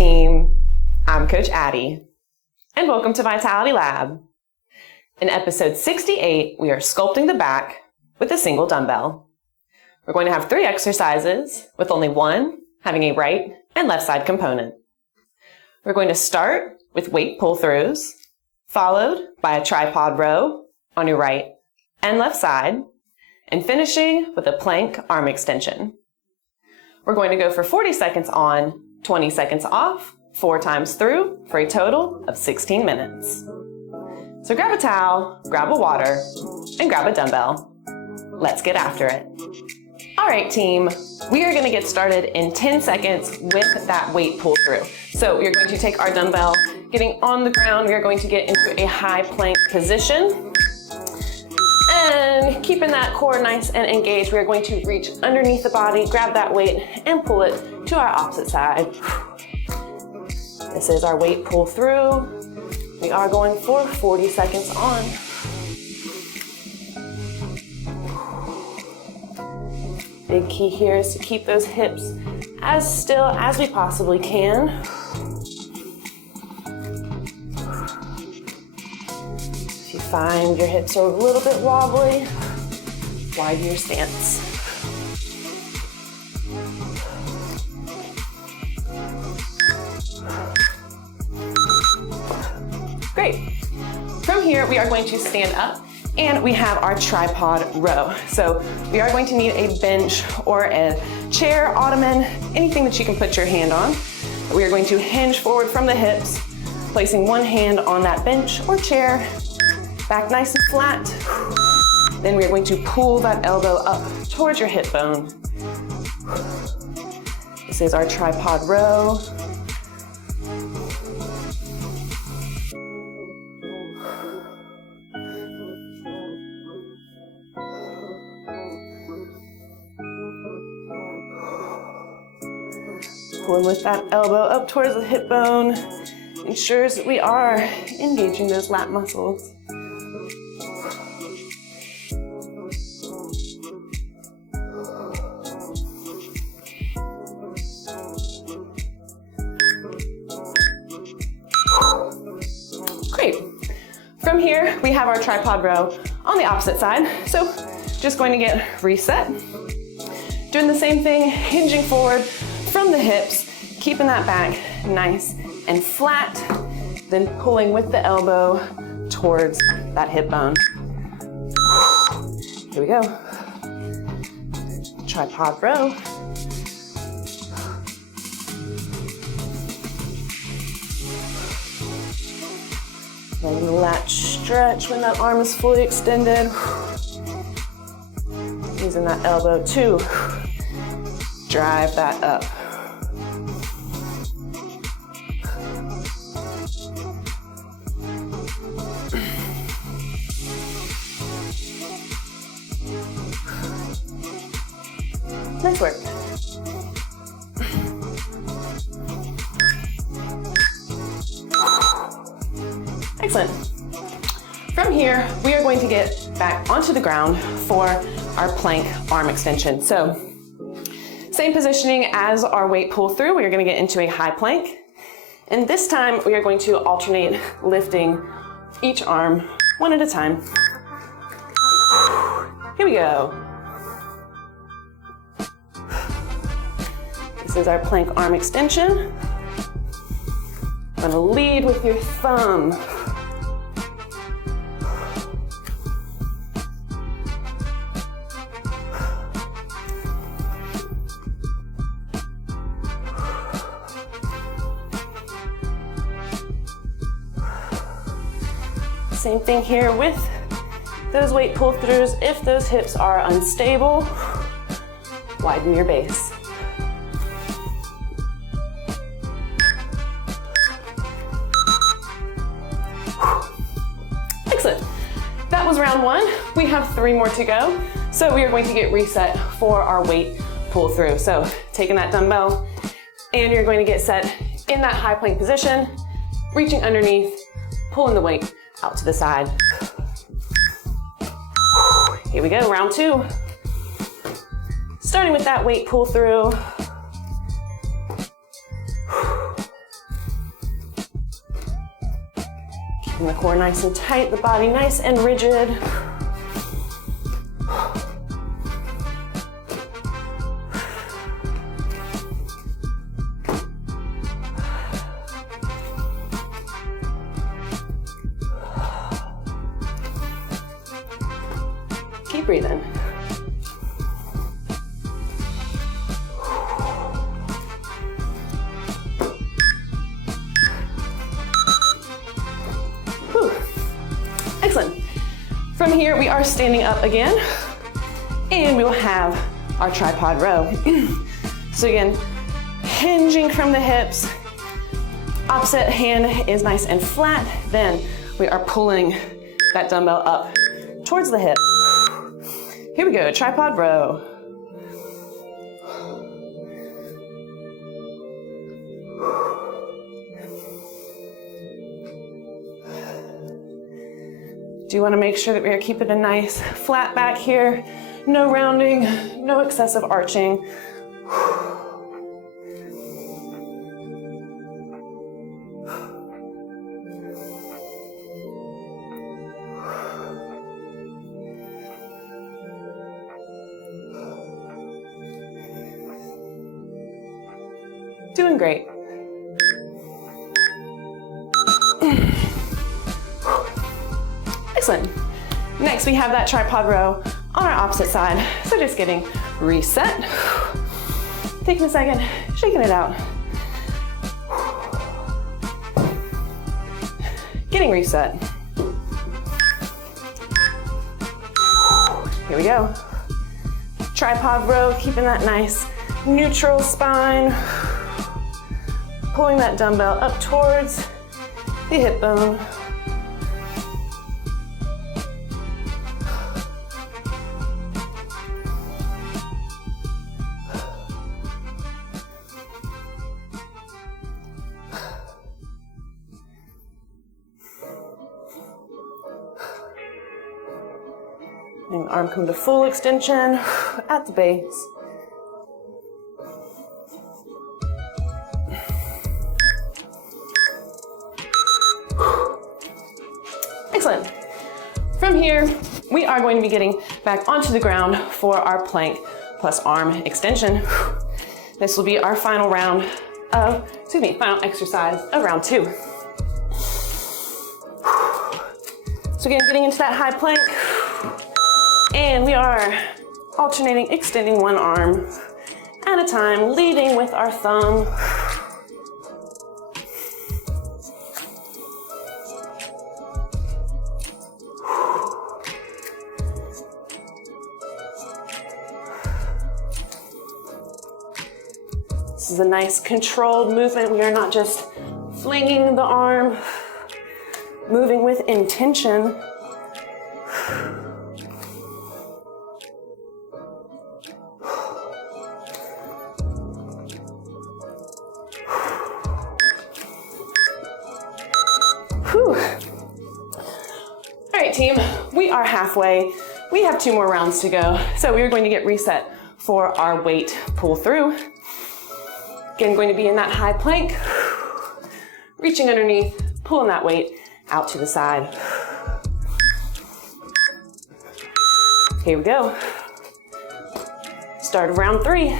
team, I'm Coach Addie, and welcome to Vitality Lab. In episode 68, we are sculpting the back with a single dumbbell. We're going to have 3 exercises, with only one having a right and left side component. We're going to start with weight pull-throughs, followed by a tripod row on your right and left side, and finishing with a plank arm extension. We're going to go for 40 seconds on, 20 seconds off, 4 times through for a total of 16 minutes. So grab a towel, grab a water, and grab a dumbbell. Let's get after it. All right, team, we are going to get started in 10 seconds with that weight pull through. So we are going to take our dumbbell, getting on the ground, we are going to get into a high plank position. And keeping that core nice and engaged, we are going to reach underneath the body, grab that weight, and pull it to our opposite side. This is our weight pull through. We are going for 40 seconds on. Big key here is to keep those hips as still as we possibly can. If you find your hips are a little bit wobbly, widen your stance. Great. From here, we are going to stand up and we have our tripod row. So we are going to need a bench or a chair, ottoman, anything that you can put your hand on. We are going to hinge forward from the hips, placing one hand on that bench or chair, back nice and flat. Then we are going to pull that elbow up towards your hip bone. This is our tripod row. Pulling with that elbow up towards the hip bone ensures that we are engaging those lat muscles. Great. From here, we have our tripod row on the opposite side. So just going to get reset. Doing the same thing, hinging forward from the hips, keeping that back nice and flat, then pulling with the elbow towards that hip bone. Here we go. Tripod row. Letting the lat stretch when that arm is fully extended. Using that elbow to drive that up. Nice work. Excellent. From here, we are going to get back onto the ground for our plank arm extension. So, same positioning as our weight pull through. We are going to get into a high plank. And this time, we are going to alternate lifting each arm one at a time. Here we go. This is our plank arm extension. I'm going to lead with your thumb. Same thing here with those weight pull-throughs. If those hips are unstable, widen your base. Excellent. That was round 1. We have 3 more to go. So we are going to get reset for our weight pull-through. So taking that dumbbell and you're going to get set in that high plank position, reaching underneath, pulling the weight out to the side. Here we go, round 2. Starting with that weight pull through. Keeping the core nice and tight, the body nice and rigid. Keep breathing. Whew. Excellent. From here, we are standing up again, and we will have our tripod row. So again, hinging from the hips, opposite hand is nice and flat, then we are pulling that dumbbell up towards the hip. Here we go, tripod row. Do you want to make sure that we are keeping a nice flat back here? No rounding, no excessive arching. Doing great. Excellent. Next, we have that tripod row on our opposite side. So just getting reset. Taking a second, shaking it out. Getting reset. Here we go. Tripod row, keeping that nice neutral spine. Pulling that dumbbell up towards the hip bone. And arm come to full extension at the base. Excellent. From here, we are going to be getting back onto the ground for our plank plus arm extension. This will be our final round of, final exercise of round 2. So again, getting into that high plank, and we are alternating, extending one arm at a time, leading with our thumb. This is a nice controlled movement. We are not just flinging the arm, moving with intention. Whew. All right, team, we are halfway. We have 2 more rounds to go. So we are going to get reset for our weight pull through. Again, going to be in that high plank, reaching underneath, pulling that weight out to the side. Here we go. Start of round 3.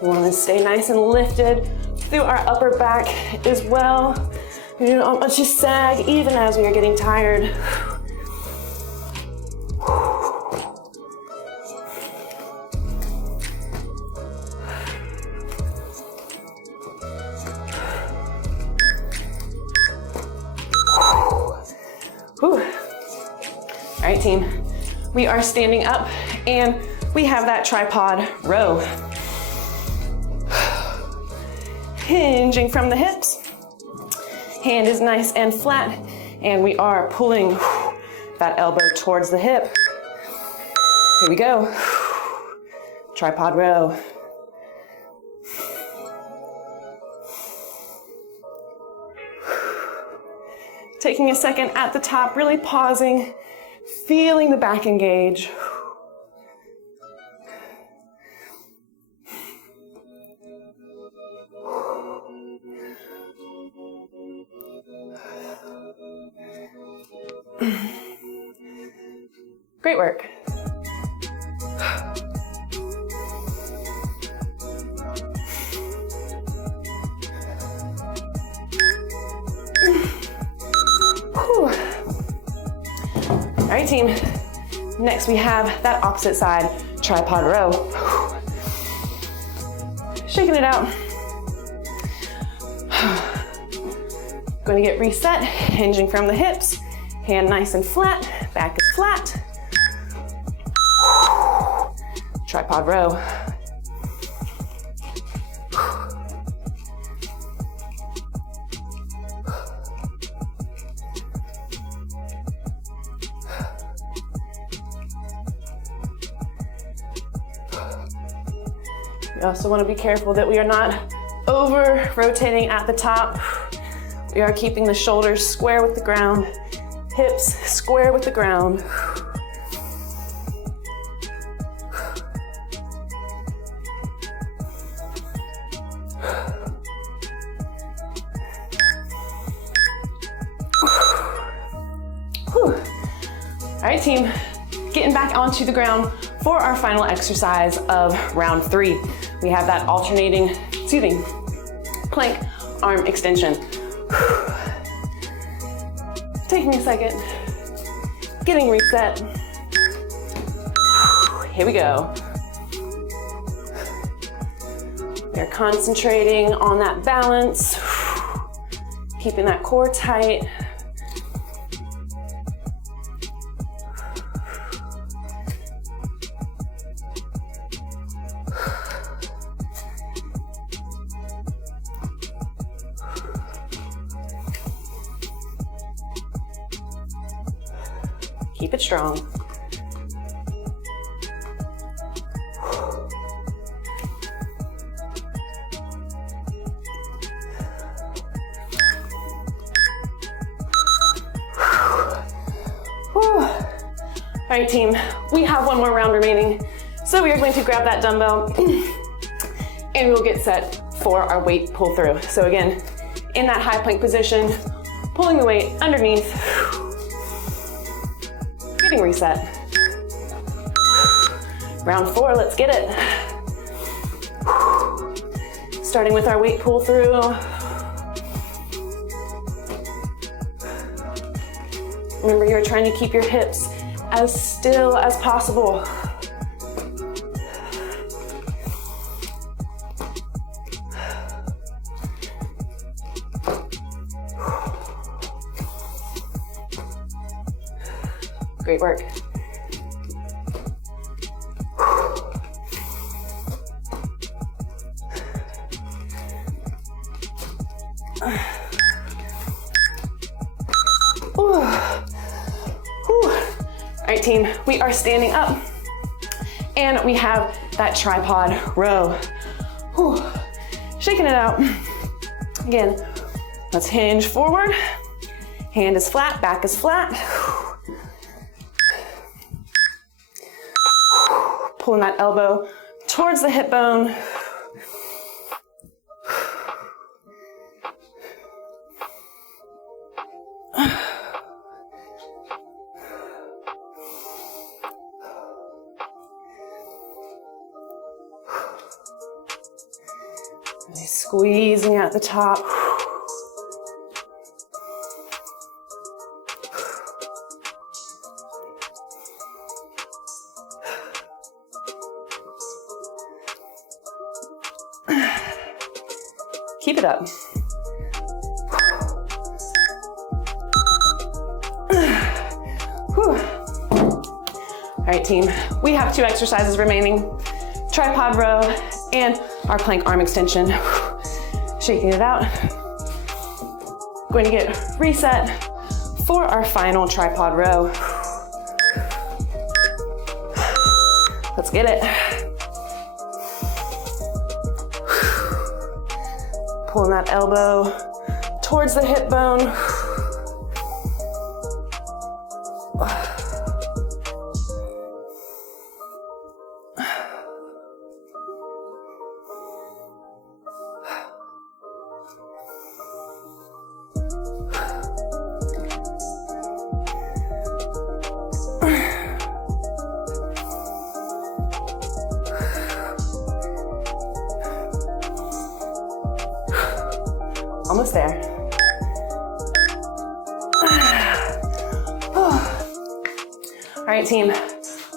We want to stay nice and lifted through our upper back as well. We do not want to sag even as we are getting tired. Whew. All right, team, we are standing up and we have that tripod row. Hinging from the hips. Hand is nice and flat, and we are pulling that elbow towards the hip. Here we go. Tripod row. Taking a second at the top, really pausing, feeling the back engage. Great work. All right, team. Next, we have that opposite side tripod row. Shaking it out. Going to get reset, hinging from the hips. Hand nice and flat, back is flat. Tripod row. We also want to be careful that we are not over rotating at the top. We are keeping the shoulders square with the ground, hips square with the ground. All right, team, getting back onto the ground for our final exercise of round 3. We have that alternating, plank arm extension. Taking a second, getting reset. Here we go. We're concentrating on that balance, keeping that core tight. Keep it strong. All right, team, we have one more round remaining. So we are going to grab that dumbbell and we'll get set for our weight pull through. So again, in that high plank position, pulling the weight underneath, getting reset. Round 4, let's get it. Starting with our weight pull through. Remember, you're trying to keep your hips as still as possible. Great work. All right, team, we are standing up and we have that tripod row. Shaking it out. Again, let's hinge forward. Hand is flat, back is flat. Pulling that elbow towards the hip bone. Really squeezing at the top. Keep it up. All right, team, we have 2 exercises remaining. Tripod row and our plank arm extension. Shaking it out. Going to get reset for our final tripod row. Let's get it. Pulling that elbow towards the hip bone. Almost there. All right, team,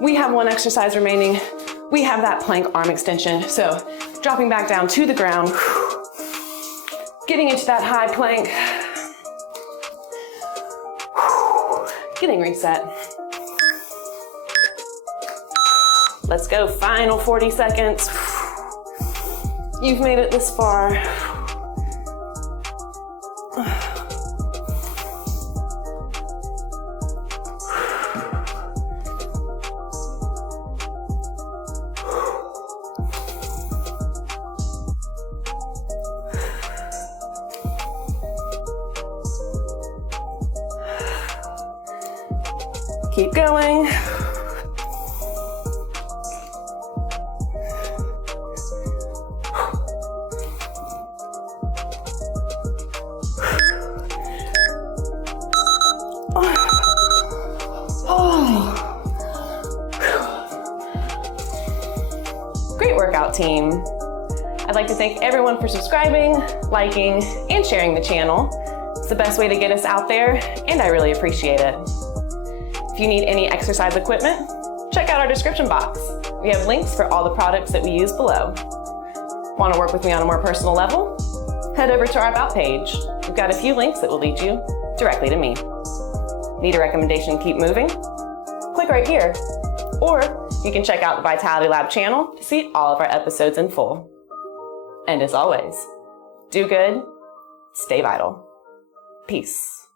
we have one exercise remaining. We have that plank arm extension. So dropping back down to the ground, getting into that high plank, getting reset. Let's go, final 40 seconds. You've made it this far. Keep going. Great workout, team. I'd like to thank everyone for subscribing, liking, and sharing the channel. It's the best way to get us out there, and I really appreciate it. If you need any exercise equipment, check out our description box. We have links for all the products that we use below. Want to work with me on a more personal level? Head over to our About page. We've got a few links that will lead you directly to me. Need a recommendation to keep moving? Click right here. Or you can check out the Vitality Lab channel to see all of our episodes in full. And as always, do good, stay vital. Peace.